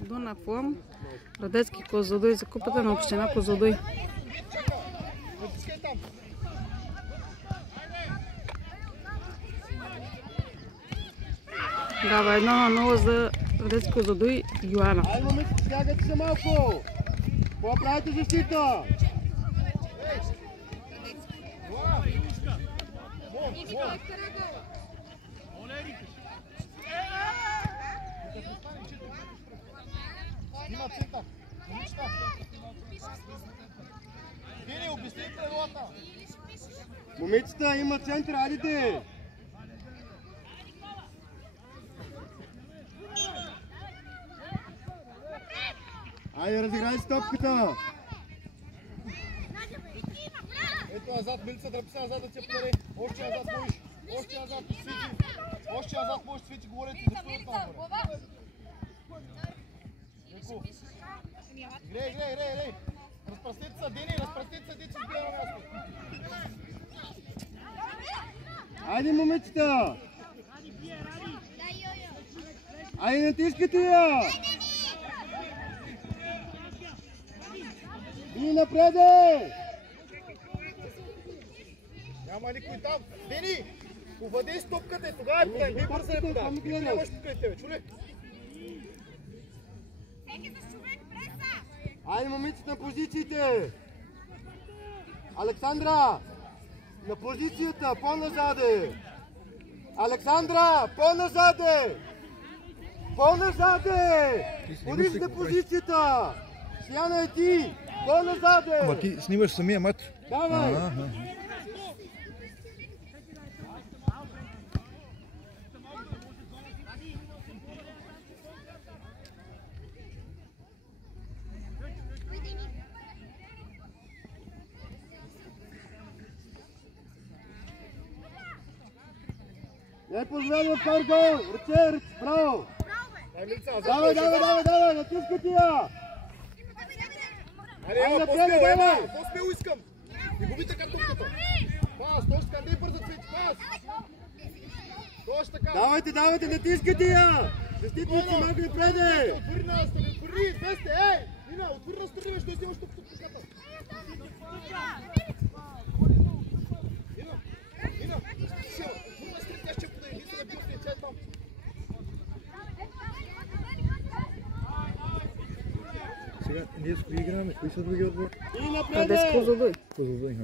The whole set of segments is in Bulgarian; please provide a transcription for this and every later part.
Дуна Флам, Радецки Козлодуй за купата на община Козлодуй. Дава 1:0 за Радецки Козлодуй Йоана. Айде, момичета, стягайте се малко! Какво правите защита? Има център. Момичета. Дени, обясни правилата. Момичета, има център, айдете! Айде, разиграй си топката! Ето назад, Милица, дръпи се назад да се подари. Още назад можеш. Още назад, Свети. Още назад можеш, Свети, говорите за стоят нагоре. Играй. Разпръстете се, Дени, разпръстете се, дече, гледа място. Айде, момичета! Айде, натискайте я! И напреде! Няма никой там. Дени, увадей стопката и тогава е подай. Не бърза е подай. Никой нямаш покрай тебе, чули? Айде, момичета, на позициите! Александра! На позицията, по-назаде! Александра, по-назаде! По-назаде! Ходиш на позицията! Сияна е ти! По-назаде! Ама ти снимаш самия матч? Давай! Не позволя Карго! Ръче, браво! Давай, натискайте я! Айде, напред, давай! По-смело искам! Не губите картонката! Пас, точно така, не бърза, Цвети, пас! Точно така! Давайте, натискайте я! Защитници, малко напреде! Отвори нас, отвори, весте, ей! Нина, отвори нас, тръгваш, той си имаш тук ката! Нина, отвори нас, тръгваш, ще подай, мисля да бил в нечай там! Сега, ние с кои играме? Кои са други отбор? И напреде! Радецки Козлодуй. Козлодуй,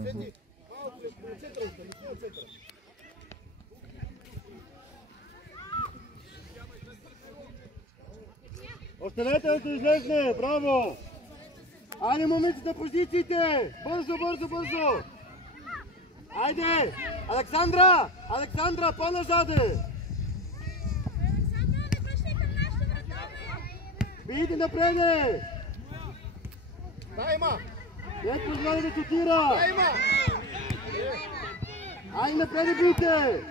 Останете да се излезне! Браво! Айде, момичета, позициите! Бързо! Айде! Александра, по-назаде! Бидите напреде! Дай, ма! Не позволя да шутира! Дай, ма! Айде, напреде бийте!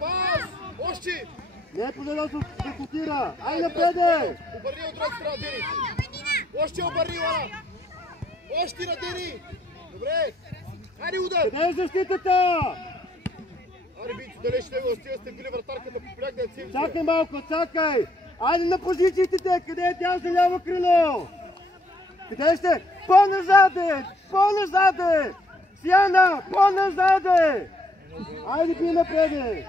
Пас! Още! Не позволя да шутира! Айде, напреде! Обърни от друга страна, Дени! Още обърни, Лана! Още на Дени! Добре! Хайде, удар! Къде е защитата? Аре, бийте, дали ще го стига сте били вратарката по пляк да я цимите! Чакай малко, чакай! Айде на позициите те! Къде е тя за ляво крило? Къде сте? По-назаде! Сияна, по-назаде! Айде би напреде!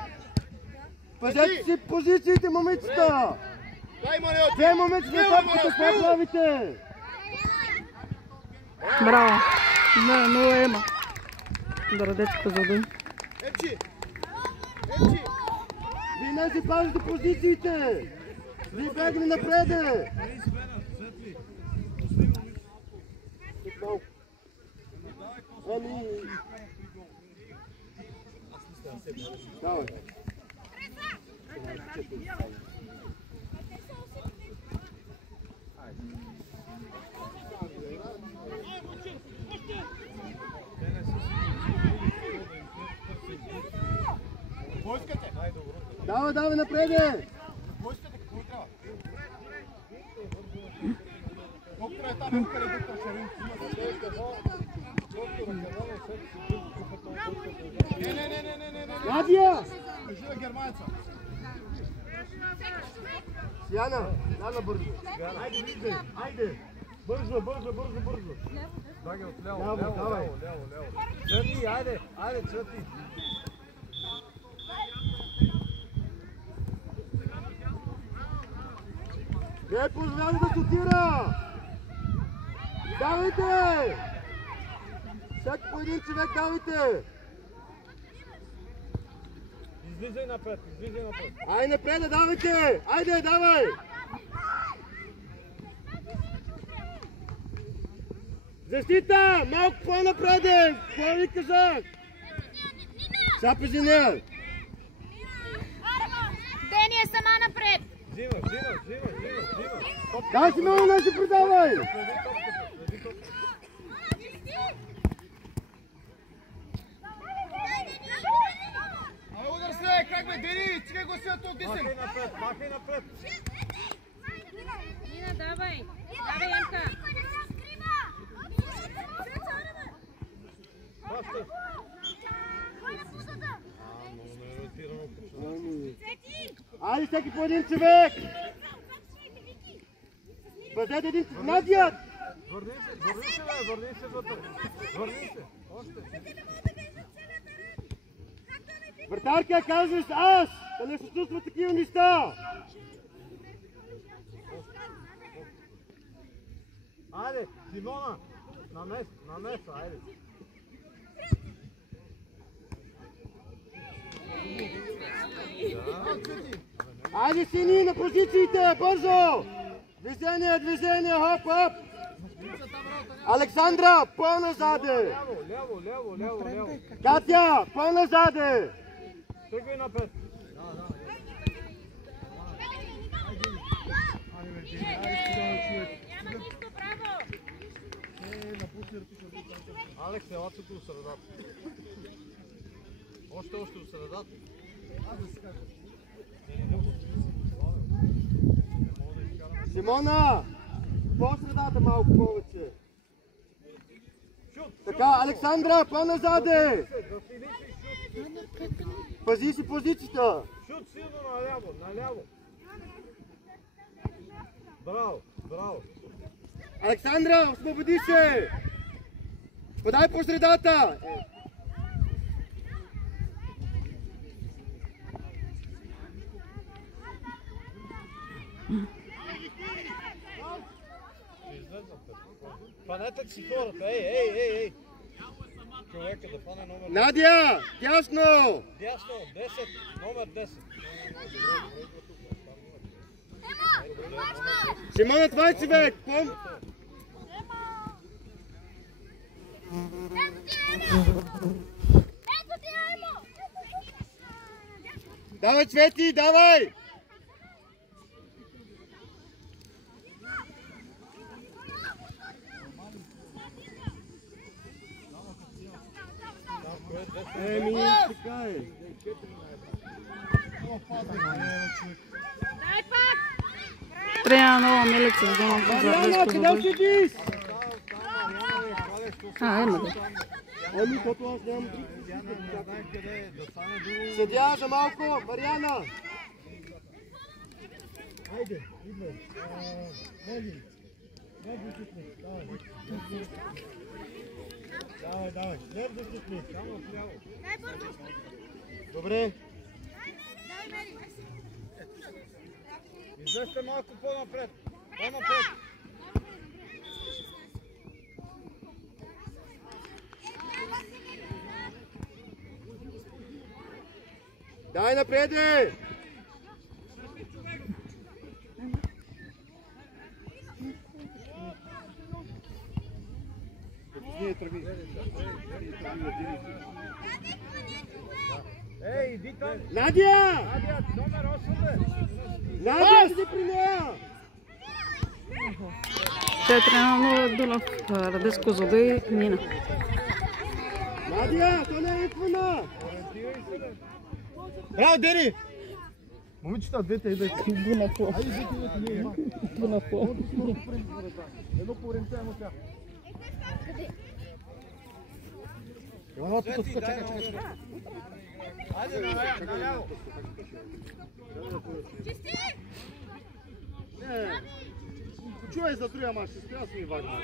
Пазете си позициите, момичета! Дай, Марио! Две момичета на топката, какво правите? Браво! 2:0 има. За Радецки Козлодуй. Емчи! Вие не си пазите позициите! Вие бегли напреде! Давай! Давай, напреде! Доктор е там, доктор Шарин. Не. Надя! Кажи на германеца. Сияна, Яна бързо. Айде, влизай, айде. Бързо, бързо, бързо, бързо. Драги отляво, Ляво, ляво, давай. ляво, ляво, ляво. Цвети, айде, айде, цвети. Не позволява да шутира! Давайте! Всеки по един човек давайте! Излизай напред, излизай напред. Ай напред, давайте! Айде, давай! Защита! Малко по-напреде! По-ви казах! Шапи нея! Дени е сама напред! Взимай, взимай, взимай, взимай, взимай. Дай си много, не се предавай! Ай, удар се, как бе, Дени, стига го сега тук, десен. Махай напред, махай напред. Нина, давай! Давай, Емка! Баща. Айде всеки по един човек! Бъдете един... Надя! Върни се, бе, върни се вътре. Върни се, още. Вратарка, казваш аз! Да не се чувства такива неща! Айде, Симона. Намес, айде. Айде сини на позициите, бързо! Движение, движение, хоп, хоп! Александра, по-назаде! Ляво, ляво, ляво, ляво. Катя, по-назаде! Тръгвай напред. Няма нищо, браво! Алекс, ела тук до средата. Още до средата. Симона, по-средата малко повече. Така, Александра, по-назаде! Пази си позицията! Шут силно наляво, наляво. Браво, браво. Александра, освободи се! Подай по средата! Фанете си хората, ей! Човека да фане номер 10. Надя, дясно! Дясно, 10, номер 10. Симона, това е човек! Давай, Цвети, давай! Така е. Дай пак! Трябва нова милица, за да имам Мариана, къде по-задържко. седиш? Има да. Ами, като аз нямам друг. Седя за малко, Мариана! Айде, идвай. Неги. Неги чутни. Давай. Нервно чутни. Само вляво. Добре. Излезте малко по-напред. По-напред. Дай напреде! Ей, иди там. Надя! Надя, номер 8 бе. Надя, седи при нея! Те трябва много Дулов, Радеско Зода и Нина. Надя, то не е твъна! Браво, Дени! Момичета, двете идете. Дунапо. Дунапо. Едно по време, едно тя. Цвети, дай на Айде, наляво. Не, чуй за другия мач, ще стоя си ми вагна.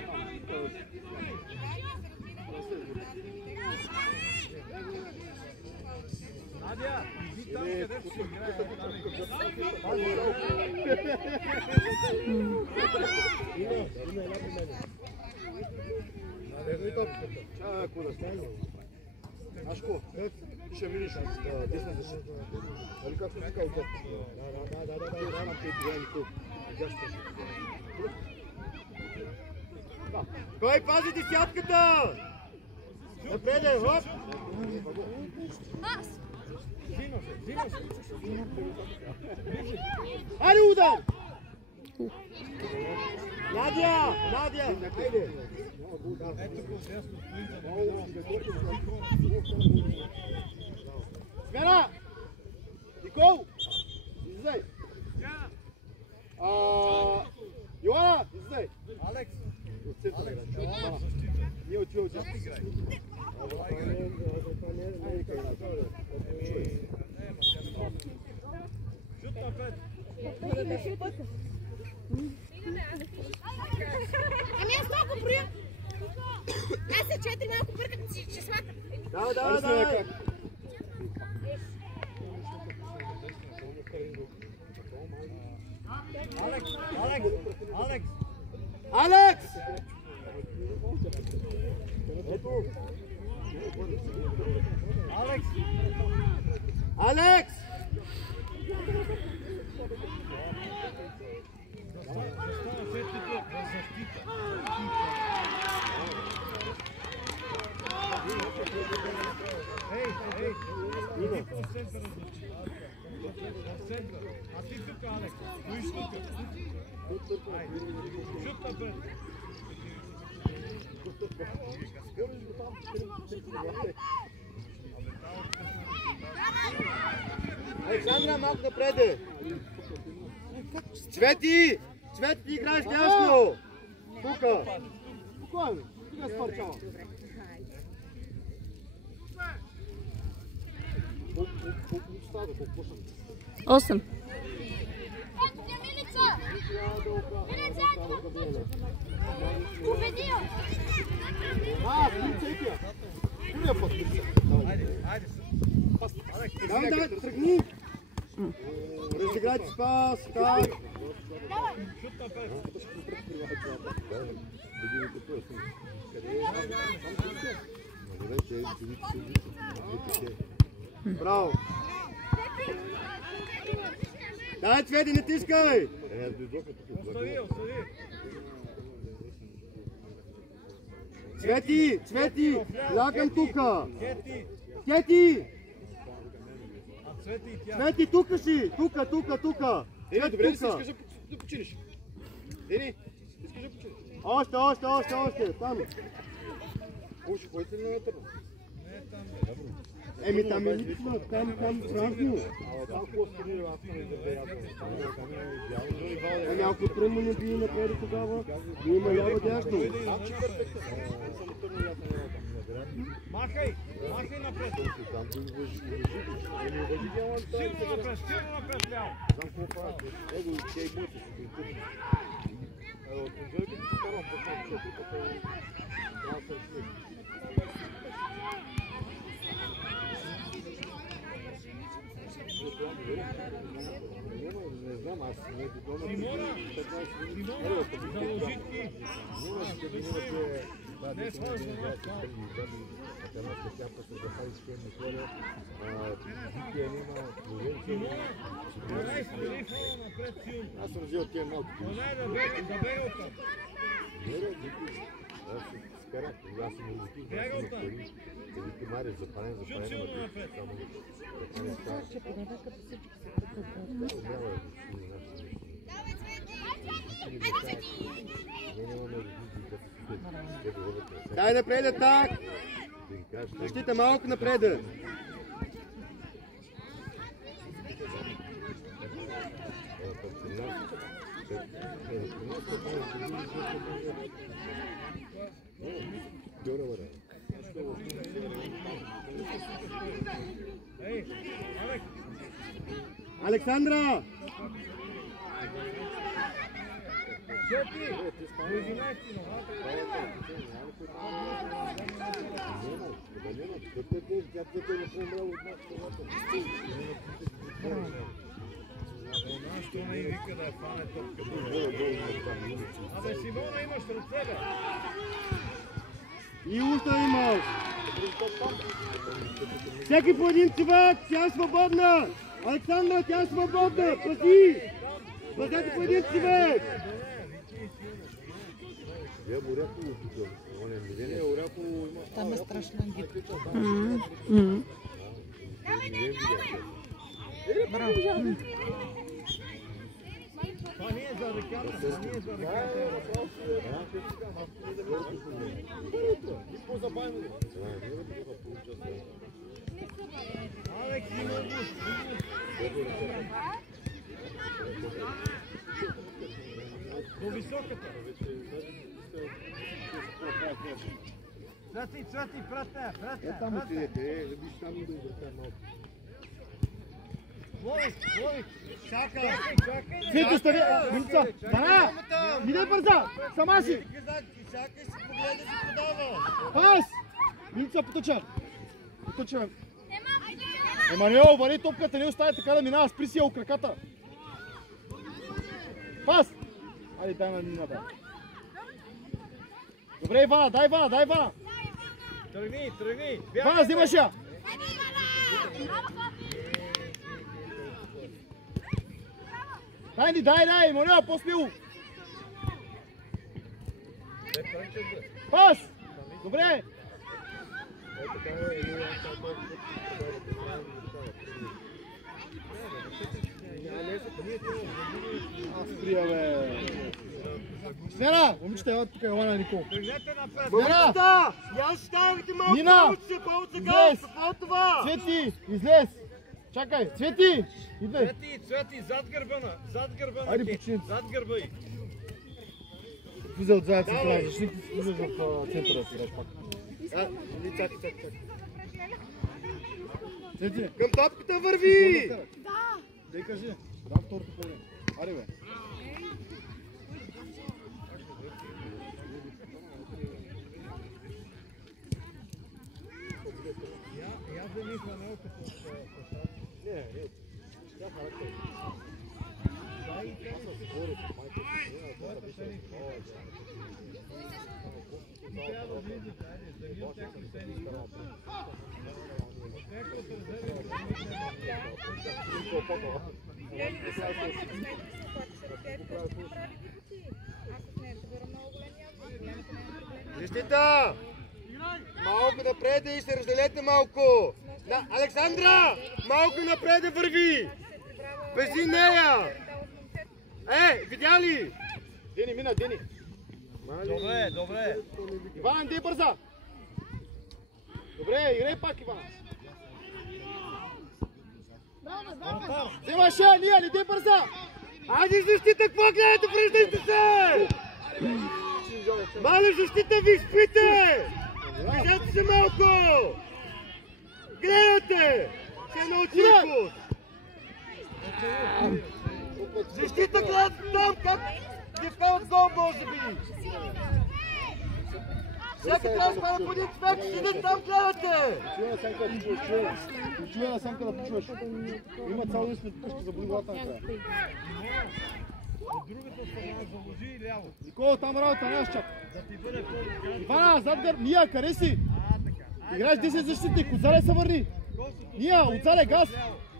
Надя, иди там, където си играе. Чакай, куда стане? Ашко, ще миниш от десна защита. Али как се казва? Да. Рано те играем тук. Кой пази десятката? Напреде, хоп! Айде удар! Надя! Хайде! Смена! Никол! Излезай! Йоана! Излезай! Алекс! От центъра играч. Ние отива от тях. Шут напред! Ами аз толкова броя. Аз се 4 малко бъркам числата. Да. Алекс! Ето! Алекс! А ти тук, Алекс. Стоиш тук. Шут напред. Александра, малко напреде! Цвети! Цвети, ти играеш дясно! Тука! Спокойно! Тука е спарчава! Колко става? Колко пушам? 8. Победил! Полицейкия! Курия път! Айде. Давай, тръгни! Разиграйте спас! Как? Шут напред. Браво! Дай, Цвети, не тискай! Остави. Цвети! Лягам тука! Кети. Цвети! А Цвети и тя. Цвети, тука си! Тука! Дени, добре ли си искаш да починиш? Дени, искаш да починиш? Още! Там! Уж, ходите ли на ветърно? Еми, там е липсва, там празно. Там какво сканира, аз не забея. Еми, ако тръмно не бие напред тогава, би има ляво дясно. Там че перфектно. Махай напред. Силно напред, ляво. Его, тя и бойте си. От конзолите си карам, защото тук е... Трябва да се реши. Не знам, аз не додома. Симона, заложитки. Не сложи за нас това. Давай спори хора напред силно. Аз съм взел тия малко. Давай да бега оттам. Бега оттам. Шут силно напред. Дай напред, так! Защита малко напред! Александра! Що не вика да фане топката. Абе, Симона имаш ръце, бе. И ушта имаш. Всеки по един човек, тя е свободна. Александра, тя е свободна. Пази! Пазете по един човек. Там е страшно ангит. Браво. Това не е за ръката, това не е за ръката. Алекс, има густ. До високата. Цвети, пратне. Там отидете, да биш там и да изръкам малко. Лови! Чакай! Цвети, стави! Минца! Бара! Иде бърза! Сама си! Чакай си, погледа си подава! Пас! Минца, потъча! Потъча! Емануел, вали топката, не остави така да минава, спри си я у краката! Пас! Айде, дай на Нина, да. Добре, Ивана, дай Ивана! Тръгни! Ивана, взимаш я! Дай, Емануел, по-смело! Пас! Добре! Сприя, бе! Снена! Момичета, ела тук, ела на Никол. Момичета! Я ставите малко Нина! излез! Какво е това? Цвети, излез! Чакай, Цвети! Идвай! Цвети, зад гърба на Айде, Ке. почини. Зад гърба й. Влиза от заед централ, защитник си влизаш в центъра си, играш пак. Чакай. Цвети! Към топката върви! Дай кажи, дам второто по време. Аре, бе! Я вземи фанелка по щата. Не, тя характер. Дай трябва да влизате, айде, вземи от тях лисени. Защита! Малко напред и се разделете малко! Александра! Малко напред да върви! Пази нея! Видя ли? Дени, мина, Дени! Добре. Иван, дай бърза! Добре, играй пак, Иван! Вземаш я, Ния, не дай бърза! Айде защита, какво гледате, връждайте се! Мале защита, ви спите! Виждате се малко! Гледате! Се научи пут! Защита гледат там, как ги вкарат гол, може би! Всеки трябва да стане по един човек, седи там, гледате! Чуя на самка да почуваш. Има цял ден сме тук, ще заболи главата накрая. От другата страна заложи и ляво. Никола, там работа, нямаш чак. Да ти бъде по-добре. Ивана, зад гърб, Ния, къде си? Играеш 10 защитник, отзале се върни. Ния, отзале газ.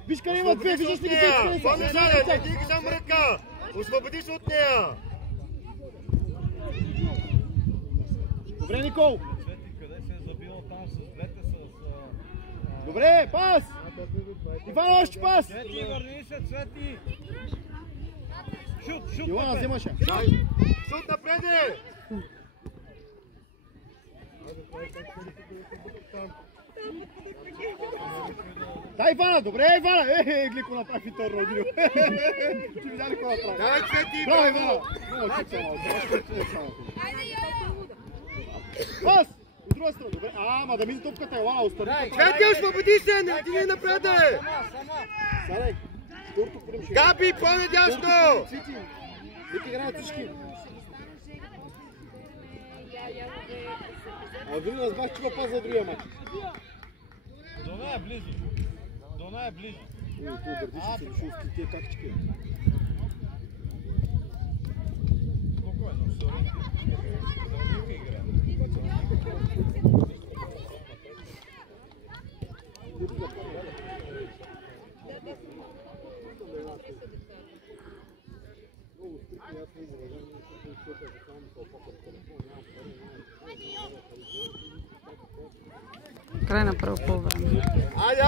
Виж къде има две, виждаш ли ги две, къде са? Помни зале, не дигай само ръка! Освободи се от нея! Добре, Никол. Цвети, къде се е забила там с двете с... Добре, пас. Иван, още пас. Цвети, върни се, Цвети! Шут, Йоана, вземаш я. Шут напреде! Дай Ивана, добре Ивана! Глико направи втор родино. Ти видя ли какво направи? Давай, Цвети! Браво, Ивана! Пас! От друга страна. Добре. Ама да мине топката, ела, остани. Цвети, освободи се, не ти напред! Садай. Второто премши. Габи, по-надясно! Цвети. Нека играят всички. А вие разбрах, че въпа за другия матч. Дона е близо. Дона е близо. Ой, това дърди се Целишовски, тия какчики. Спокойно, сори. Нека игра. Край на първо по време. Айде,